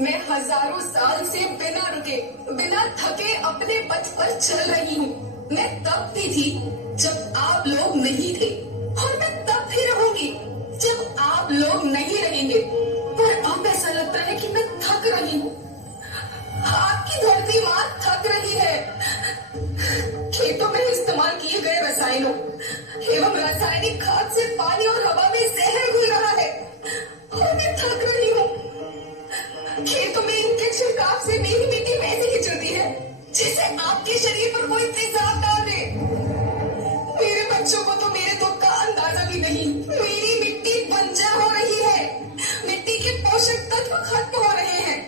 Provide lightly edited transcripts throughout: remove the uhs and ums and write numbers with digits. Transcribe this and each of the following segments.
मैं हजारों साल से बिना रुके बिना थके अपने पथ पर चल रही हूँ। मैं तब भी थी जब आप लोग नहीं थे और मैं तब भी रहूंगी जब आप लोग नहीं रहेंगे। पर अब ऐसा लगता है कि मैं थक रही हूँ। आपकी धरती माँ थक रही है। खेतों में इस्तेमाल किए गए रसायनों एवं रासायनिक खाद से पानी और हवा में जहर घुल रहा है और मैं थक रही हूँ। खेतों में इनके छिड़काव से मेरी मिट्टी वैसे ही चलती है जैसे आपके शरीर पर कोई तेजाब डाल दे। मेरे बच्चों को तो मेरे दुख का अंदाजा भी नहीं। मेरी मिट्टी बंजर हो रही है। मिट्टी के पोषक तत्व खत्म हो रहे हैं।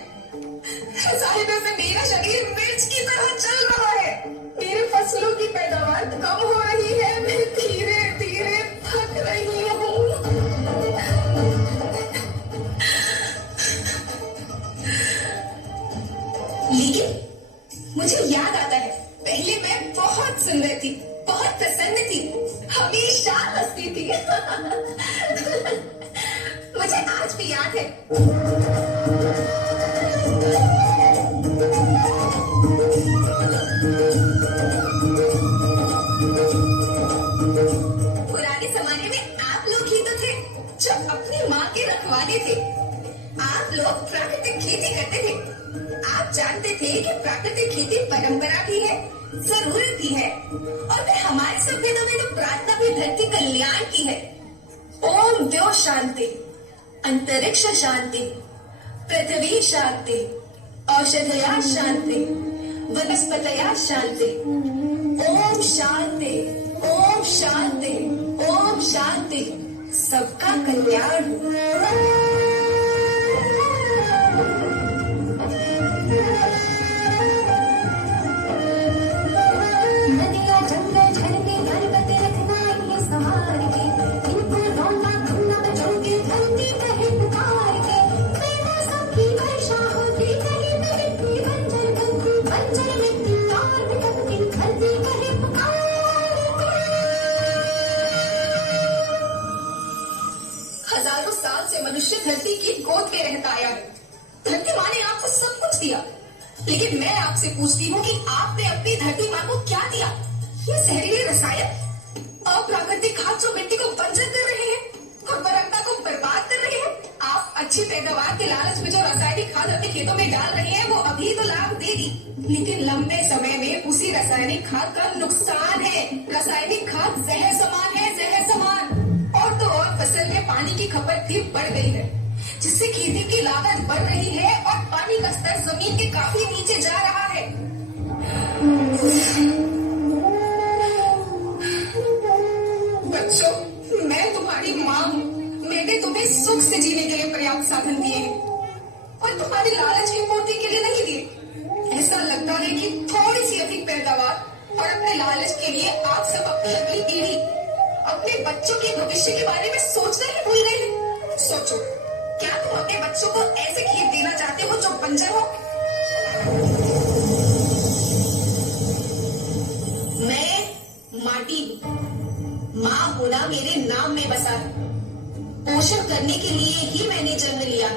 रसायनों से मेरा शरीर मिर्च की तरह चल रहा है। मेरे फसलों की पैदावार कम हो रही है। मैं धीरे धीरे थक रही हूँ। लेकिन मुझे याद आता है, पहले मैं बहुत सुंदर थी, बहुत प्रसन्न थी, हमेशा हंसती थी। मुझे आज भी याद है। पुराने जमाने में आप लोग ही तो थे जो अपनी माँ के रखवाले थे। आप लोग प्राकृतिक खेती करते थे। आप जानते थे कि प्राकृतिक खेती परंपरा भी है, जरूरत भी है और फिर हमारे सभ्यता में तो प्रार्थना भी धरती कल्याण की है। ओम द्यो शांति, अंतरिक्ष शांति, पृथ्वी शांति, औषधया शांति, वनस्पतया शांति। ओम शांति, ओम शांति, ओम शांति। सबका कल्याण। नदियाँ जंगल झरने पर्वत रत्नाएं सवार के, इनको रोना धुना बचोगे धरती कहे पुकार के। बेमौसम की वर्षा होती कहीं पे मिट्टी बंजर मिट्टी और भटकती धरती कहे पुकार के। हजारों साल से मनुष्य धरती की गोद में रहता आया है। धरती माँ ने आपको सब कुछ दिया, लेकिन मैं आपसे पूछती हूँ कि आपने अपनी धरती माँ को क्या दिया? ये जहरीले रसायन, अप्राकृतिक खाद जो मिट्टी को बंजर कर रहे हैं, उर्वरकता को बर्बाद कर रहे हैं। आप अच्छी पैदावार के लालच में जो रासायनिक खाद अपने खेतों में डाल रहे हैं वो अभी तो लाभ देगी, लेकिन लंबे समय में उसी रासायनिक खाद का नुकसान है। रासायनिक खाद जहर समान है, जहर समान। और तो और फसल में पानी की खपत भी बढ़ गई है, जिससे खेती की लागत बढ़ रही है और पानी का स्तर जमीन के काफी नीचे जा रहा है। बच्चों, मैं तुम्हारी माँ हूँ। मैंने तुम्हें सुख से जीने के लिए पर्याप्त साधन दिए हैं और तुम्हारी लालच की पूर्ति के लिए नहीं दिए। ऐसा लगता है कि थोड़ी सी अधिक पैदावार और अपने लालच के लिए आप सब अपनी अगली पीढ़ी, अपने बच्चों के भविष्य के बारे में सोचना ही भूल गए हैं। सोचो, क्या तुम अपने बच्चों को ऐसे खेत देना चाहते हो जो बंजर हो? मैं माटी हूँ। माँ होना मेरे नाम में बसा है। पोषण करने के लिए ही मैंने जन्म लिया।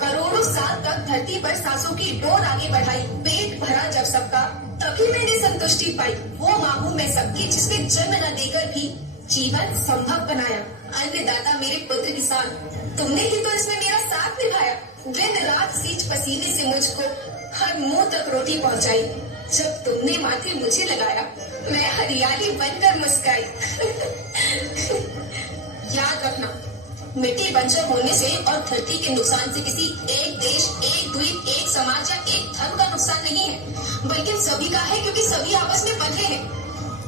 करोड़ों साल तक धरती पर सांसों की डोर आगे बढ़ाई। पेट भरा जब सबका, तभी मैंने संतुष्टि पाई। वो माँ हूँ मैं सबकी, जिसने जन्म न देकर भी जीवन संभव बनाया। अन्नदाता मेरे पुत्र किसान, तुमने ही तो इसमें मेरा साथ निभाया। दिन रात सींच पसीने से मुझको हर मुंह तक रोटी पहुंचाई। जब तुमने माथे मुझे लगाया, मैं हरियाली बनकर मुस्काई। याद रखना, मिट्टी बंजर होने से और धरती के नुकसान से किसी एक देश, एक द्वीप, एक समाज या एक धर्म का नुकसान नहीं है, बल्कि सभी का है, क्योंकि सभी आपस में बंधे हैं।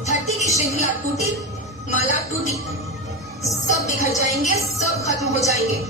धरती की श्रृंखला टूटी, माला टूटी, सब बिखर जाएंगे, सब खत्म हो जाएंगे।